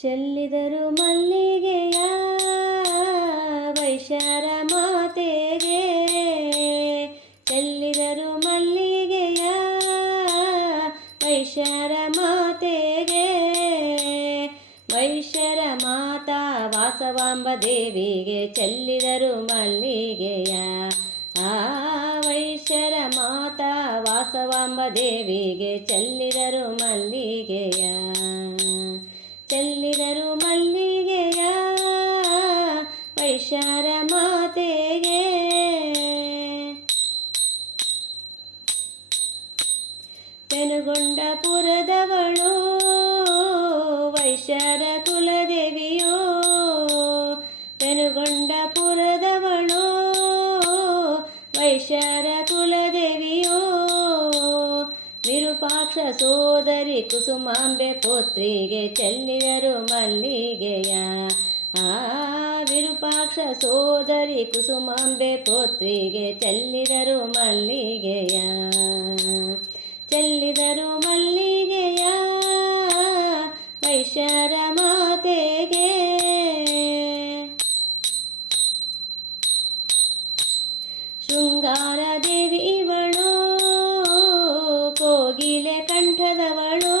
ಚೆಲ್ಲಿದರು ಮಲ್ಲಿಗೆಯ ವೈಶಾರ ಮಾತೆಗೆ, ಚೆಲ್ಲಿದರು ಮಲ್ಲಿಗೆಯ ವೈಶಾರ ಮಾತೆಗೆ. ವೈಶ್ಯರ ಮಾತಾ ವಾಸವಾಂಬ ದೇವಿಗೆ ಚೆಲ್ಲಿದರು ಮಲ್ಲಿಗೆಯ. ಆ ವೈಶ್ಯರ ಮಾತಾ ವಾಸವಾಂಬ ದೇವಿಗೆ ಚೆಲ್ಲಿದರು ಮಲ್ಲಿಗೆಯ. ಚೆಲ್ಲಿದರು ಮಲ್ಲಿಗೆಯ ವೈಶ್ಯರ ಮಾತೆಗೆ. ಪೆನುಗೊಂಡಪುರದವಳು ವೈಶ್ಯರ ಕುಲದೇವಿಯೋ, ಪೆನುಗೊಂಡಪುರದವಳು ವೈಶ್ಯರ ಕುಲದೇವಿಯೋ. ವಿರೂಪಾಕ್ಷ ಸೋದರಿ ಕುಸುಮಾಂಬೆ ಪುತ್ರಿಗೆ ಚೆಲ್ಲಿದರು ಮಲ್ಲಿಗೆಯ. ಆ ವಿರೂಪಾಕ್ಷ ಸೋದರಿ ಕುಸುಮಾಂಬೆ ಪುತ್ರಿಗೆ ಚೆಲ್ಲಿದರು ಮಲ್ಲಿಗೆಯ. ಚೆಲ್ಲಿದರು ಮಲ್ಲಿಗೆಯ ವೈಶ್ಯರ ಮಾತೆಗೆ. ಶೃಂಗಾರ ದೇವಿ ಇವಳು ಕೋಗಿಲೆ ಕಂಠದವಳು,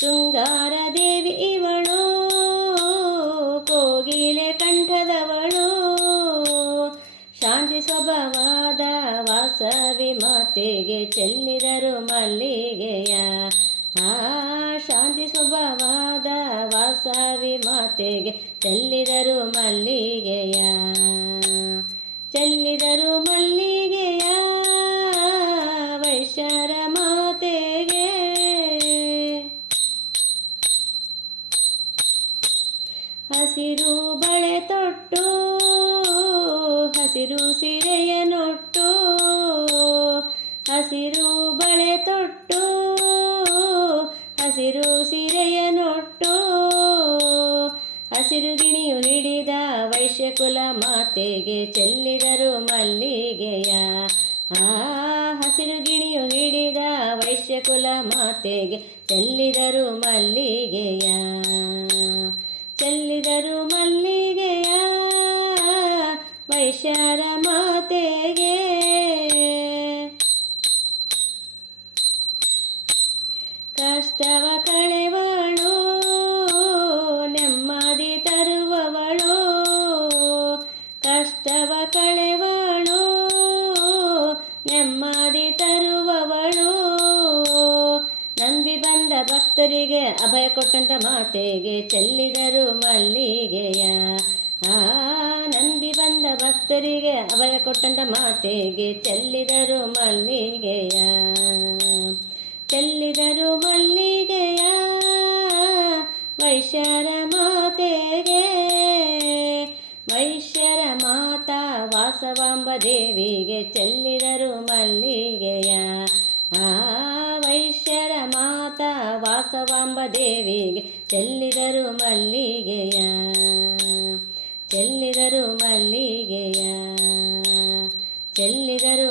ಶೃಂಗಾರ ದೇವಿ ಇವಳು ಕೋಗಿಲೆ ಕಂಠದವಳು. ಶಾಂತಿ ಸ್ವಭಾವದ ವಾಸವಿ ಮಾತೆಗೆ ಚೆಲ್ಲಿದರು ಮಲ್ಲಿಗೆಯ. ಆ ಶಾಂತಿ ಸ್ವಭಾವದ ವಾಸವಿ ಮಾತೆಗೆ ಚೆಲ್ಲಿದರು ಮಲ್ಲಿಗೆಯ. ಚೆಲ್ಲಿದರು ಮಲ್ಲಿಗೆಯ ವೈಶ್ಯರ ಮಾತೆಗೆ. ಹಸಿರು ಬಳೆ ತೊಟ್ಟು ಹಸಿರು ಸೀರೆಯ ನೊಟ್ಟು, ಹಸಿರು ಬಳೆ ತೊಟ್ಟು ಹಸಿರು ಸೀರೆಯ ನೊಟ್ಟು. ಹಸಿರು ಗಿಣಿಯು ಹಿಡಿದ ವೈಶ್ಯಕುಲ ಮಾತೆಗೆ ಚೆಲ್ಲಿದರು ಮಲ್ಲಿಗೆಯ. ಆ ಹಸಿರು ಗಿಣಿಯು ಹಿಡಿದ ವೈಶ್ಯಕುಲ ಮಾತೆಗೆ ಚೆಲ್ಲಿದರು ಮಲ್ಲಿಗೆಯ. ಚೆಲ್ಲಿದರು ಮಲ್ಲಿಗೆಯ ವೈಶ್ಯರ ಮಾತೆಗೆ. ಕಷ್ಟವ ಕಳೆವಳು ನೆಮ್ಮದಿ ತರುವವಳು, ಕಷ್ಟವ ಕಳೆವಳು ನೆಮ್ಮದಿ ತರುವವಳು. ನಂಬಿ ಬಂದ ಭಕ್ತರಿಗೆ ಅಭಯ ಕೊಟ್ಟಂತ ಮಾತೆಗೆ ಚೆಲ್ಲಿದರು ಮಲ್ಲಿಗೆಯ. ಆ ನಂಬಿ ಬಂದ ಭಕ್ತರಿಗೆ ಅಭಯ ಕೊಟ್ಟಂತ ಮಾತೆಗೆ ಚೆಲ್ಲಿದರು ಮಲ್ಲಿಗೆಯ. ಚೆಲ್ಲಿದರು ಮಲ್ಲಿಗೆಯ ವೈಶ್ಯರ ಮಾತೆಗೆ. ವೈಶ್ಯರ ಮಾತಾ ವಾಸವಾಂಬ ದೇವಿಗೆ ಚೆಲ್ಲಿದರು ಮಲ್ಲಿಗೆಯ. ಆ ವೈಶ್ಯರ ಮಾತಾ ವಾಸವಾಂಬ ದೇವಿಗೆ ಚೆಲ್ಲಿದರು ಮಲ್ಲಿಗೆಯ. ಚೆಲ್ಲಿದರು ಮಲ್ಲಿಗೆಯ. ಚೆಲ್ಲಿದರು